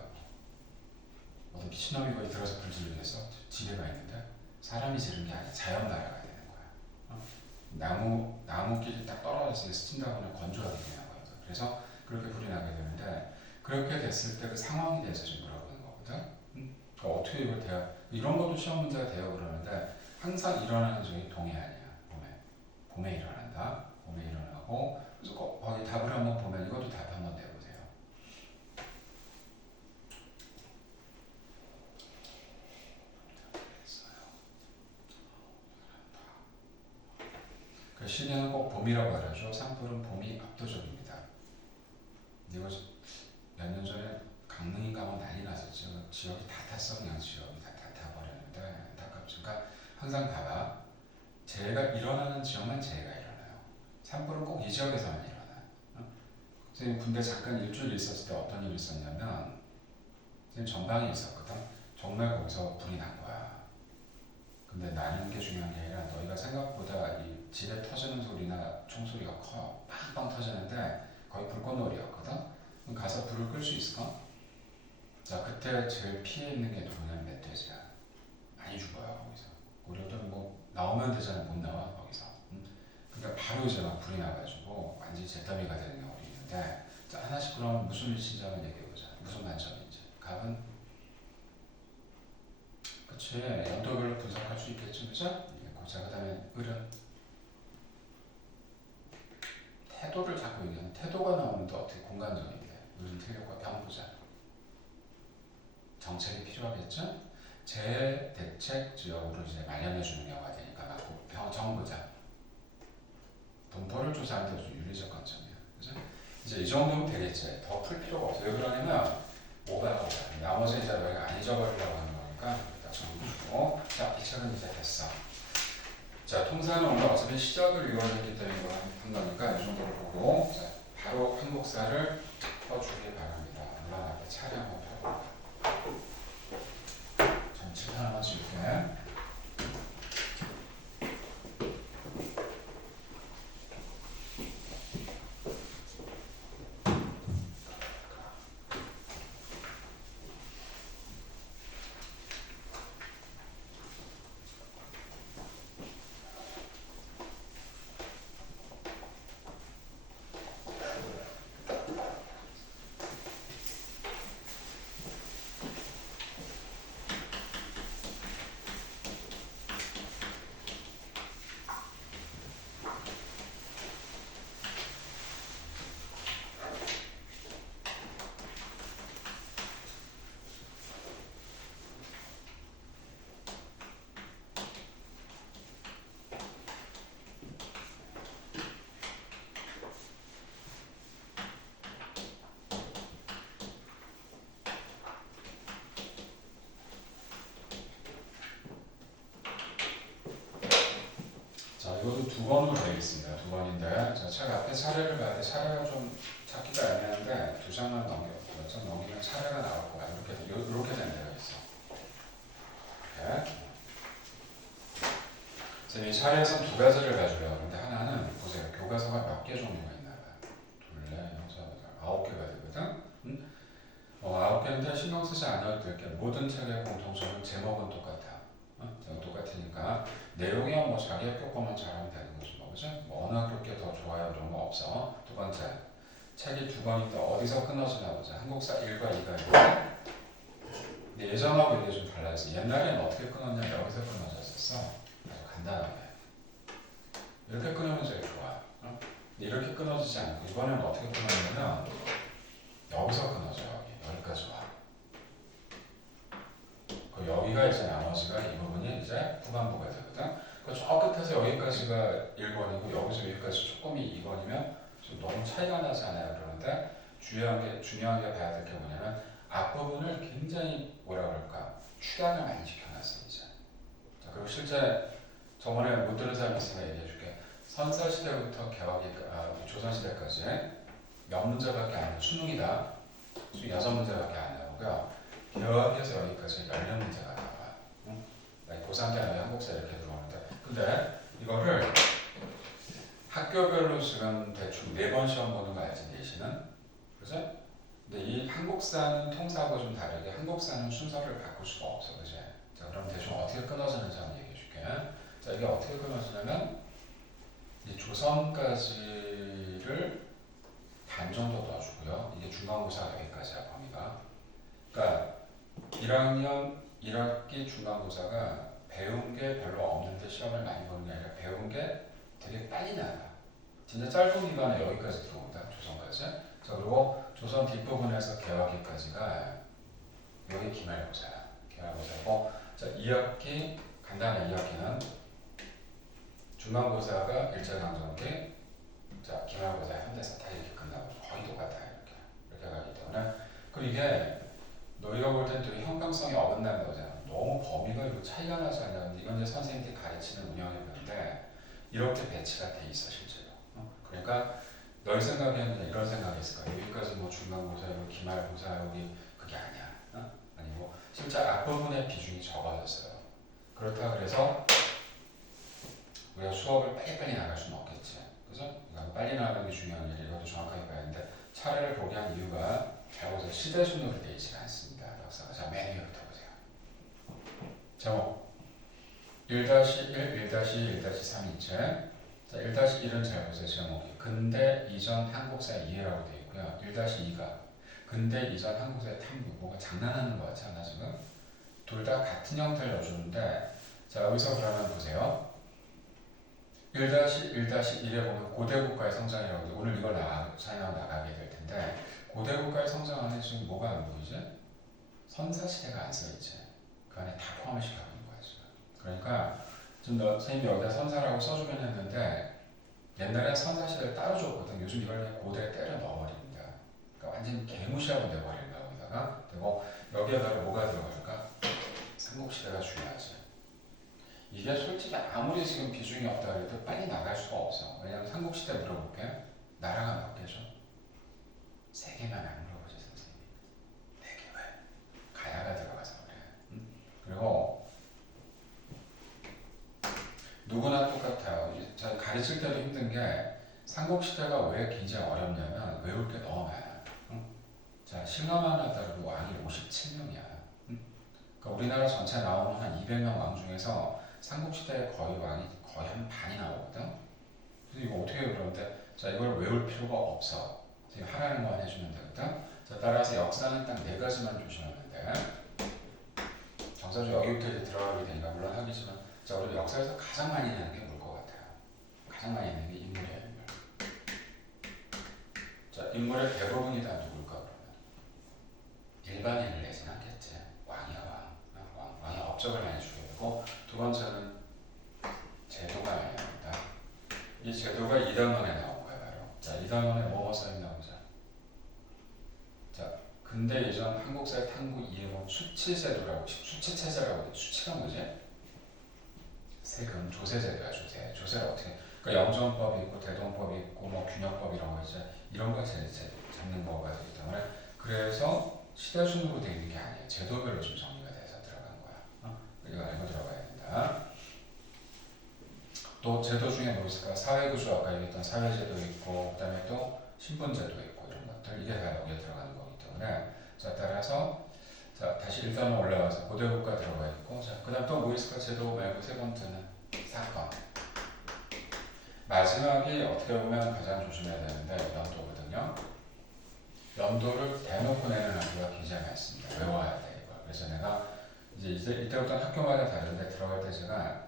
어떤 미친놈이 거기 들어서 불 지르겠어? 지뢰가 있는데 사람이 지른 게 아니야. 자연 발화가 되는 거야. 나무끼리 딱 떨어져서 스친다 보면 건조하게 되는 거야. 그래서 그렇게 불이 나게 되는데 그렇게 됐을 때 그 상황에 대해서 좀 물어보는 거거든. 그러니까 어떻게 이걸 이런 것도 시험 문제가 돼요 그러는데 항상 일어나는 적이 동해안이야. 봄에 일어난다. 봄에 일어나고 그래서 거기 답을 한번 보면 이것도 답 한번 내보세요. 그 시내는 꼭 봄이라고 알아줘. 산불은 봄이 압도적입니다. 이거 몇 년 전에 강릉인가 뭐 난리 났었죠. 지역이 다 탔어. 그냥 지역이 다 타버렸는데 안타깝죠. 그러니까 항상 봐봐. 재해가 일어나는 지역만 재해가 일어나요. 산불은 꼭 이 지역에서만 일어나. 선생님 군대 잠깐 일주일 있었을 때 어떤 일이 있었냐면 선생님 전방에 있었거든. 정말 거기서 불이 난 거야. 근데 나는 게 중요한 게 아니라 너희가 생각보다 이 집에 터지는 소리나 총소리가 커. 빵빵 터지는데 거의 불꽃놀이였거든. 그럼 가서 불을 끌 수 있을까? 자, 그때 제일 피해 있는 게 누구냐면 멧돼지야. 많이 죽어요 거기서. 우리도 뭐 나오면 되잖아. 못 나와 거기서. 그러니까 바로 이제 막 불이 나가지고 완전히 잿더미가 되는 경우도 있는데 자, 하나씩 그럼 무슨 일인지 한번 얘기해보자. 무슨 관점인지. 갑은 그치 연도별로 분석할 수 있겠지 그죠? 자, 그 다음에 을은 태도를 자꾸 얘기하는 태도가 나오는데 어떻게 공간적인데 을은 틀렸고 병 보자. 정책이 필요하겠죠? 재대책 지역으로 이제 마련해주는 경우가 되니까 맞고 정 보자. 분포를 조사하는데 좀 유리적 관점이야. 그죠? 이제 이 정도면 되겠지. 더 풀 필요가 없어. 왜 그러냐면 오가 나머지 이제 너희가 안 잊어버리려고 하는 거니까 일단 정리해주고 자, 이 책은 이제 됐어. 자, 통사는 오늘 어차피 시작을 이용했기 때문에 한 거니까 이 정도를 보고 자, 바로 한국사를 펴주기 바랍니다. 물론 앞에 차례 한번 펴볼까. 전체 하나만 찍을게. 이것도 두 번으로 되겠습니다. 두 번인데 자, 책 앞에 차례를 봐야 돼. 차례가 좀 찾기가 애매한데 두 장만 넘기면 차례가 나올 거야. 이렇게 된 데가 있어. 이렇게. 그래서 이 차례에서는 두 가지를 가지고요. 근데 하나는 보세요. 교과서가 몇 개 종류가 있나 봐요. 둘, 넷, 여섯, 9개가 되거든. 9개인데 신경 쓰지 않아도 될 게 모든 책의 공통점은 제목은 똑같아. 제목 똑같으니까 내용이 뭐 자기 학교 거만 잘하면 되는 거지 뭐 그죠? 뭐 어느 학교 게 더 좋아요 이런 거 없어. 두 번째 책이 두 권인데 어디서 끊어지나 보자. 한국사 1과 2가 있는데 근데 예전하고 이게 좀 달라졌어. 옛날에는 어떻게 끊었냐 여기서 끊어졌었어. 아주 간단하게 이렇게 끊으면 제일 좋아. 이렇게 끊어지지 않고 이번에는 어떻게 끊어지냐면 여기서 끊어져. 여기까지 와. 여기가 이제 나머지가 이 부분이 이제 후반부가 되거든. 저 끝에서 여기까지가 1권이고 여기서 여기까지 조금이 2권이면 좀 너무 차이가 나지 않아요. 그러는데 중요하게 봐야 될 게 뭐냐면 앞부분을 굉장히 뭐라 그럴까 축약을 많이 시켜놨어 이제. 자, 그리고 실제 저번에 못 들은 사람 있으면 얘기해줄게. 선사시대부터 조선시대까지 몇 문제밖에 안 해요. 수능이다. 6문제밖에 안 나오고요. 개화기에서 여기까지 10문제가 나와. 고3 때 한국사 이렇게 들어오는데 근데 이거를 학교별로 지금 대충 4번 시험 보는 거 알지? 내신은? 그죠? 근데 이 한국사는 통사하고 좀 다르게 한국사는 순서를 바꿀 수가 없어. 그지? 자, 그럼 대충 어떻게 끊어지는지 한번 얘기해 줄게. 자, 이게 어떻게 끊어지냐면 이 조선까지를 반 정도 넣어주고요. 이게 중간고사 여기까지야, 범위가. 그러니까 1학년 1학기 중간고사가 배운 게 별로 없는데 시험을 많이 보는 게 아니라 배운 게 되게 빨리 나가. 진짜 짧은 기간에 여기까지 들어온다. 조선까지. 자, 그리고 조선 뒷부분에서 개화기까지가 여기 기말고사야. 기말고사고, 자, 2학기 간단한 2학기는 중간고사가 일제강점기, 자, 기말고사 현대사 다 이렇게 끝나고 거의 똑같아요. 이렇게 가기 때문에 그 이게 너희가 볼 땐 되게 형평성이 어긋난다고 하잖아. 너무 범위가 이거 차이가 나지 않냐. 근데 이건 이제 선생님들이 가르치는 운영의 묘인데 이렇게 배치가 돼 있어 실제로. 그러니까 너희 생각에는 그냥 이런 생각이 있을 거야. 여기까지 뭐 중간고사, 여기 기말고사, 여기 그게 아니야. 아니고 실제 앞부분의 비중이 적어졌어요. 그렇다 그래서 우리가 수업을 빨리빨리 나갈 수는 없겠지. 그죠? 그러니까 빨리 나가는 게 중요한 일이 이것도 정확하게 봐야 하는데 차례를 보게 한 이유가 잘 보세요. 시대 순으로 되어 있지 않습니다. 역사가. 자, 맨 위부터 보세요. 제목 1-1, 1-2, 1-3 있죠? 자, 1-1은 잘 보세요. 제목이 근대 이전 한국사 이해라고 되어 있고요. 1-2가 근대 이전 한국사의 탐구. 뭐가 장난하는 거 같지 않아 지금? 둘 다 같은 형태를 넣어주는데 자, 여기서 그러면 보세요. 1-1-1에 보면 고대국가의 성장이라고 돼. 오늘 이걸 사용 나가게 될 텐데 고대국가의 성장 안에 지금 뭐가 안 보이지? 선사시대가 안 써있지. 그 안에 다 포함을 시켜버린 거야 지금. 그러니까 지금 선생님이 여기다 선사라고 써주긴 했는데 옛날엔 선사시대를 따로 줬거든. 요즘 이걸 그냥 고대에 때려 넣어버립니다. 그러니까 완전 개무시하고 내버리는 거야 여기다가. 그리고 여기에다가 뭐가 들어갈까? 삼국시대가 중요하지. 이게 솔직히 아무리 지금 비중이 없다 해도 빨리 나갈 수가 없어. 왜냐면 삼국시대 물어볼게. 나라가 몇 개죠? 3개만 안 물어보지 선생님. 4개 왜? 가야가 들어가서 그래. 그리고 누구나 똑같아요. 저 가르칠 때도 힘든 게 삼국시대가 왜 굉장히 어렵냐면 외울 게 너무 많아. 자, 신라만 하더라도 왕이 57명이야. 그러니까 우리나라 전체 나오는 한 200명 왕 중에서 삼국시대에 거의 왕이 거의 한 반이 나오거든. 그래서 이거 어떻게 해요 그런데 자 이걸 외울 필요가 없어. 지금 하라는 거만 해주면 되거든. 자 따라서 역사는 딱 4가지만 조심하면 돼. 정사주 여기부터 이제 들어가게 되니까 물론 하겠지만 자 우리 역사에서 가장 많이 내는 게 뭘 것 같아요? 가장 많이 내는 게 인물이에요. 인물. 자 인물의 대부분이 다 누굴까 그러면? 일반인을 내진 않겠지. 왕이야 왕. 왕이 업적을 많이 주게 되고 두 번째는 제도가 많이 나옵니다. 이 제도가 2단원에 나온 거야 바로. 자 2단원에 뭐뭐 써있나 보자. 자 근대 이전 한국사의 탐구 이해론 수치제도라고 수치체제라고 돼. 수치가 뭐지? 세금 조세제도야 조세. 조세를 어떻게? 그러니까 영정법이 있고 대동법이 있고 뭐 균형법 이런 거 있죠. 이런 거 잡는 거가 되기 때문에 그래서 시대순으로 되어 있는 게 아니에요. 제도별로 좀 정리가 돼서 들어간 거야. 이거 알고 들어가야 된다. 또 제도 중에 뭐 있을까? 사회구조 아까 얘기했던 사회제도 있고 그다음에 또 신분제도 있고 이런 것들 이게 다 여기에 들어가는 거기 때문에 자 따라서 자 다시 일단은 올라가서 고대국가 들어가 있고 자 그다음 또 뭐 있을까? 제도 말고 세 번째는 사건. 마지막이 어떻게 보면 가장 조심해야 되는데 연도거든요. 연도를 대놓고 내는 학교가 굉장히 많습니다. 외워야 돼 이거. 그래서 내가 이제 이때부터는 학교마다 다른데 들어갈 때 제가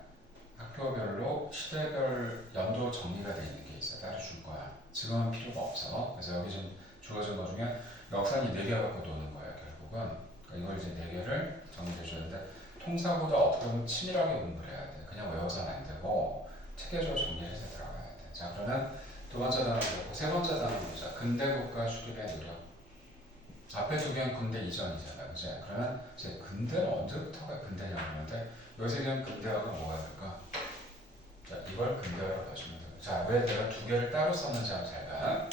학교별로 시대별 연도 정리가 되어 있는 게 있어. 따로 줄 거야. 지금은 필요가 없어. 그래서 여기 좀 주어진 것 중에 역사는 4개 갖고 노는 거예요. 결국은 그러니까 이걸 이제 4개를 정리해 줘야 되는데 통사보다 어떻게 보면 치밀하게 공부를 해야 돼. 그냥 외워서는 안 되고 체계적으로 정리해서 들어가야 돼. 자 그러면 두 번째 단어 보고 세 번째 단어 보자. 근대국가 수립의 노력. 앞에 두 개는 근대 이전이잖아. 그치? 그러면 이제 근대는 언제부터가 근대냐고 하는데 여기서 그냥 근대하고 뭐가 될까? 자, 이걸 근대화로 보시면 돼요. 자, 왜 내가 2개를 따로 썼는지 한번 잘 봐.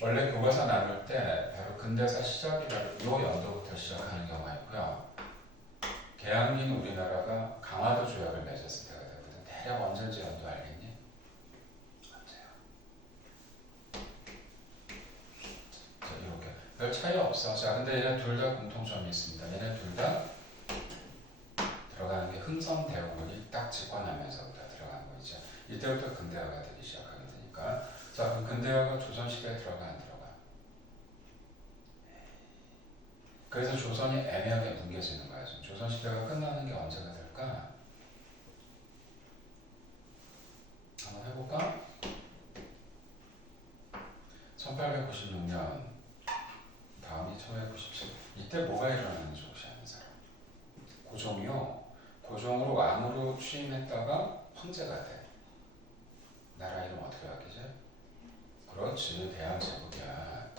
원래 교과서 나눌 때 바로 근대사 시작이라고 이 연도부터 시작하는 경우가 있고요. 개항민 우리나라가 강화도 조약을 맺었을 때가 되거든. 대략 언제인지 연도 알겠니? 언제? 별 차이 없어. 자, 근데 얘네 둘 다 공통점이 있습니다. 얘네 둘 다 들어가는 게 흥선 대원군이 딱 집권하면서부터 들어가는 거 있죠. 이때부터 근대화가 되기 시작하게 되니까. 자, 그럼 근대화가 조선시대에 들어가 안 들어가? 그래서 조선이 애매하게 뭉개지는 거야. 지금 조선시대가 끝나는 게 언제가 될까? 한번 해볼까? 1896년 다음이 1997. 이때 뭐가 일어나는지 혹시 아는 사람? 고종이요. 고종으로 왕으로 취임했다가 황제가 돼. 나라 이름 어떻게 바뀌지? 그렇지, 대한제국이야.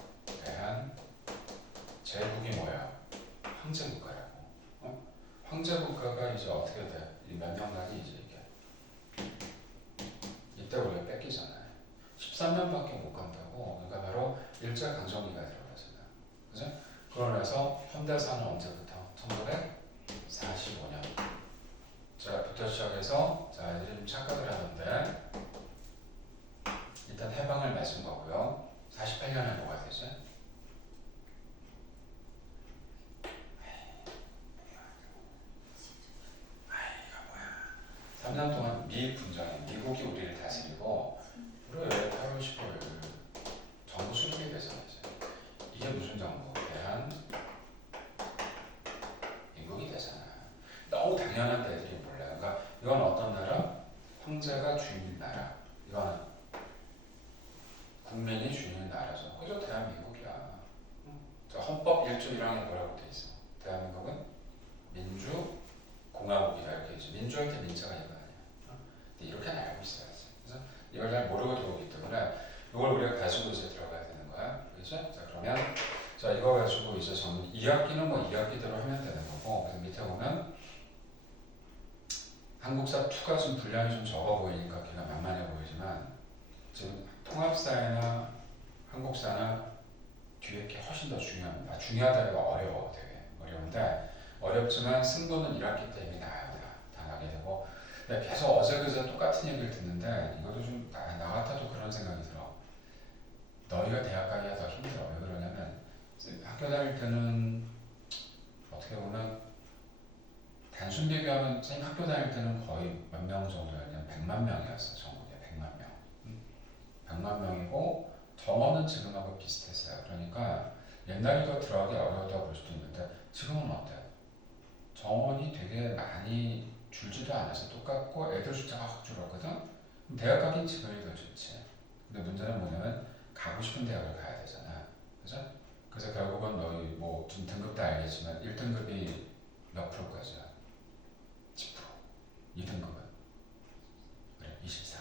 대한제국이 뭐야? 황제국가라고. 어? 황제국가가 이제 어떻게 돼? 이 몇 년간이 이제 이게 이때 우리가 뺏기잖아요. 13년밖에 못 간다고. 그러니까 바로 일제강점기가 들어가잖아. 그죠? 그러면서 현대사는 언제부터? 1945년. 자, 부터 시작해서 자, 애들이 좀 착각을 하는데 일단 해방을 맺은 거고요. 48년에 뭐가 되지? 3년 동안 미군정이 미국이 우리를 다스리고 우리 왜 8월 15일 정부 수립이 돼서 이게 무슨 정부? 대한 미국이 되잖아. 너무 당연한 애들이 몰라. 그러니까 이건 어떤 나라? 황제가 주인인 나라. 이건 국민이 주인인 나라죠. 그죠? 대한민국이야. 자, 헌법 1조 1항에 뭐라고 돼 있어? 대한민국은 민주공화국이다 이렇게 있죠. 민주할 때 민자가 이거 아니야. 근데 이렇게는 알고 있어야지. 그래서 이걸 잘 모르고 들어오기 때문에 이걸 우리가 가지고 이제 들어가야 되는 거야. 그렇죠? 자, 그러면 자, 이거 가지고 이제 전문 2학기는 뭐 2학기대로 하면 되는 거고, 그래서 밑에 보면 한국사 2가 좀 분량이 좀 적어 보이니까 걔가 만만해 보이지만 지금 통합사회나 한국사나 뒤에 게 훨씬 더 중요합니다. 중요하다기가 어려워, 되게 어려운데 어렵지만 승부는 1학기 때 이미 나야 다 나게 되고. 근데 계속 어제 그제 똑같은 얘기를 듣는데 이것도 좀 나 같아도 그런 생각이 들어. 너희가 대학 가기가 더 힘들어. 왜 그러냐면 학교 다닐 때는 어떻게 보면 단순 비교하면 쌤 학교 다닐 때는 거의 몇 명 정도였냐면 100만 명이었어. 전국에 100만 명. 100만 명이고 정원은 지금하고 비슷했어요. 그러니까 옛날이 더 들어가기 어려웠다고 볼 수도 있는데 지금은 어때요? 정원이 되게 많이 줄지도 않아서 똑같고 애들 숫자가 확 줄었거든? 그럼 대학 가긴 지금이 더 좋지. 근데 문제는 뭐냐면 가고 싶은 대학을 가야 되잖아. 그죠? 그래서 결국은 너희 뭐 좀 등급도 알겠지만 1등급이 몇 프로까지야? 10%. 2등급은? 그래, 24.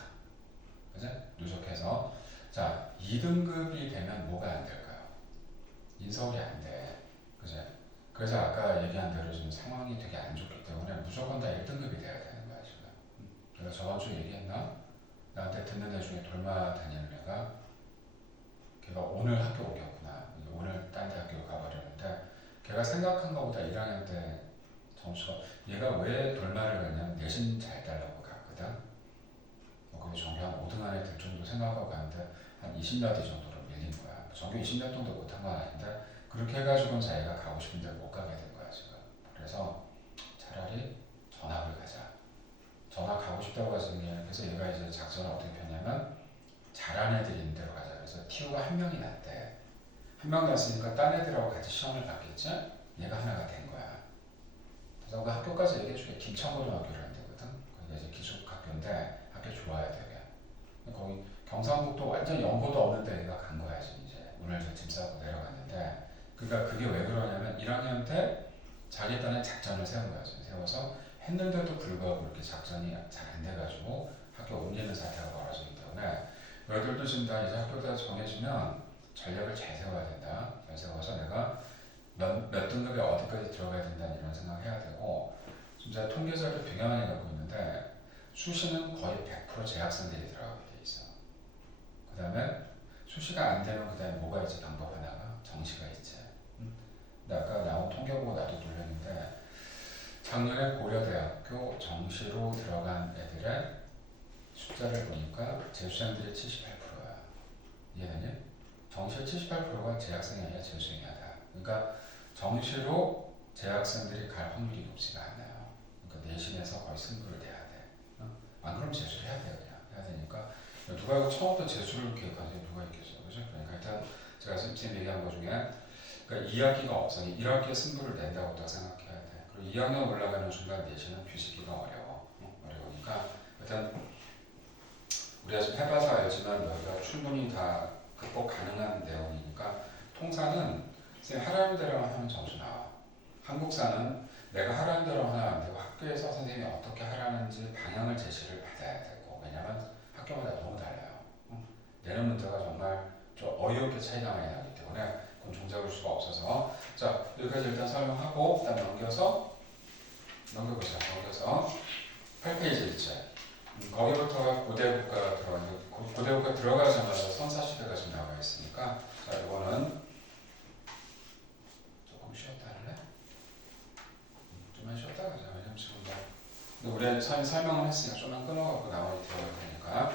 그죠? 누적해서 자, 2등급이 되면 뭐가 안 될까요? 인서울이 안 돼. 그죠? 그래서 아까 얘기한 대로 지금 상황이 되게 안 좋기 때문에 무조건 다 1등급이 돼야 되는 거야, 지금. 내가 저번 주에 얘기했나? 나한테 듣는 애 중에 돌마 다니는 애가 걔가 오늘 학교 오겠구나. 오늘 딴 데 학교 가버렸는데 걔가 생각한 것보다 1학년 때 점수가 얘가 왜 돌마를 갔냐면 내신 잘 달라고 갔거든. 거기 전교 한 5등 안에 들 정도 생각하고 갔는데 한 20몇 위 정도로 밀린 거야. 전교 20몇 등도 못한 건 아닌데 그렇게 해가지고는 자기가 가고 싶은데 못 가게 된 거야 지금. 그래서 차라리 전학을 가자. 전학 가고 싶다고 하시는 게 그래서 얘가 이제 작전을 어떻게 폈냐면 잘하는 애들이 있는 데로 가자. 그래서 TU가 한 명이 났대. 한 명 났으니까 딴 애들하고 같이 시험을 봤겠지? 얘가 하나가 된 거야. 그래서 그 학교까지 얘기해줄게. 김천고등학교를 한대거든. 거기가 이제 기숙학교인데 학교 좋아야 되게. 거기 경상북도 완전 연고도 없는데 얘가 간 거야 지금 이제. 오늘 저 짐 싸고 내려갔는데 그러니까 그게 왜 그러냐면 1학년 때 자기 딴에 작전을 세운 거야. 지금 세워서 했는데도 불구하고 이렇게 작전이 잘 안 돼가지고 학교 옮기는 사태가 벌어지기 때문에 너희들도 지금 다 이제 학교 다 정해지면 전략을 잘 세워야 된다. 잘 세워서 내가 몇 등급에 어디까지 들어가야 된다는 이런 생각을 해야 되고 지금 제가 통계자료 되게 많이 갖고 있는데 수시는 거의 100% 재학생들이 들어가게 돼 있어. 그 다음에 수시가 안 되면 그 다음에 뭐가 있지? 방법 하나가 정시가 있지. 근데 아까 나온 통계 보고 나도 놀랐는데 작년에 고려대학교 정시로 들어간 애들의 숫자를 보니까 재수생들이 78%야. 이해되니? 정시의 78%가 재학생이 아니라 재수생이야 다. 그러니까 정시로 재학생들이 갈 확률이 높지가 않아요. 그러니까 내신에서 거의 승부를 내야 돼. 안 그러면 재수를 해야 돼. 그냥 해야 되니까 누가 이거 처음부터 재수를 계획하지 누가 있겠어. 그죠? 그러니까 일단 제가 지금 얘기한 것 중에 그러니까 2학기가 없으니 1학기에 승부를 낸다고 딱 생각해야 돼. 그리고 2학년 올라가는 순간 내신은 뒤집기가 어려워. 어려우니까 일단 우리가 지금 해봐서 알지만 여기가 충분히 다 극복 가능한 내용이니까 통사는 선생님 하라는 대로만 하면 점수 나와. 한국사는 내가 하라는 대로 하면 안 되고 학교에서 선생님이 어떻게 하라는지 방향을 제시를 받아야 되고 왜냐면 학교마다 너무 달라요. 내는 문제가 정말 좀 어이없게 차이가 많이 나기 때문에 그건 종잡을 수가 없어서 자 여기까지 일단 설명하고 일단 넘겨보자. 넘겨서 8페이지 있죠. 거기부터가 고대국가가 들어가는데 고대국가 들어가자마자 선사시대가 지금 나와 있으니까 자 이거는 조금 쉬었다 할래? 좀만 쉬었다 가자. 왜냐면 지금 근데 우리 설명을 했으니까 좀만 끊어갖고 나머지 들어갈 테니까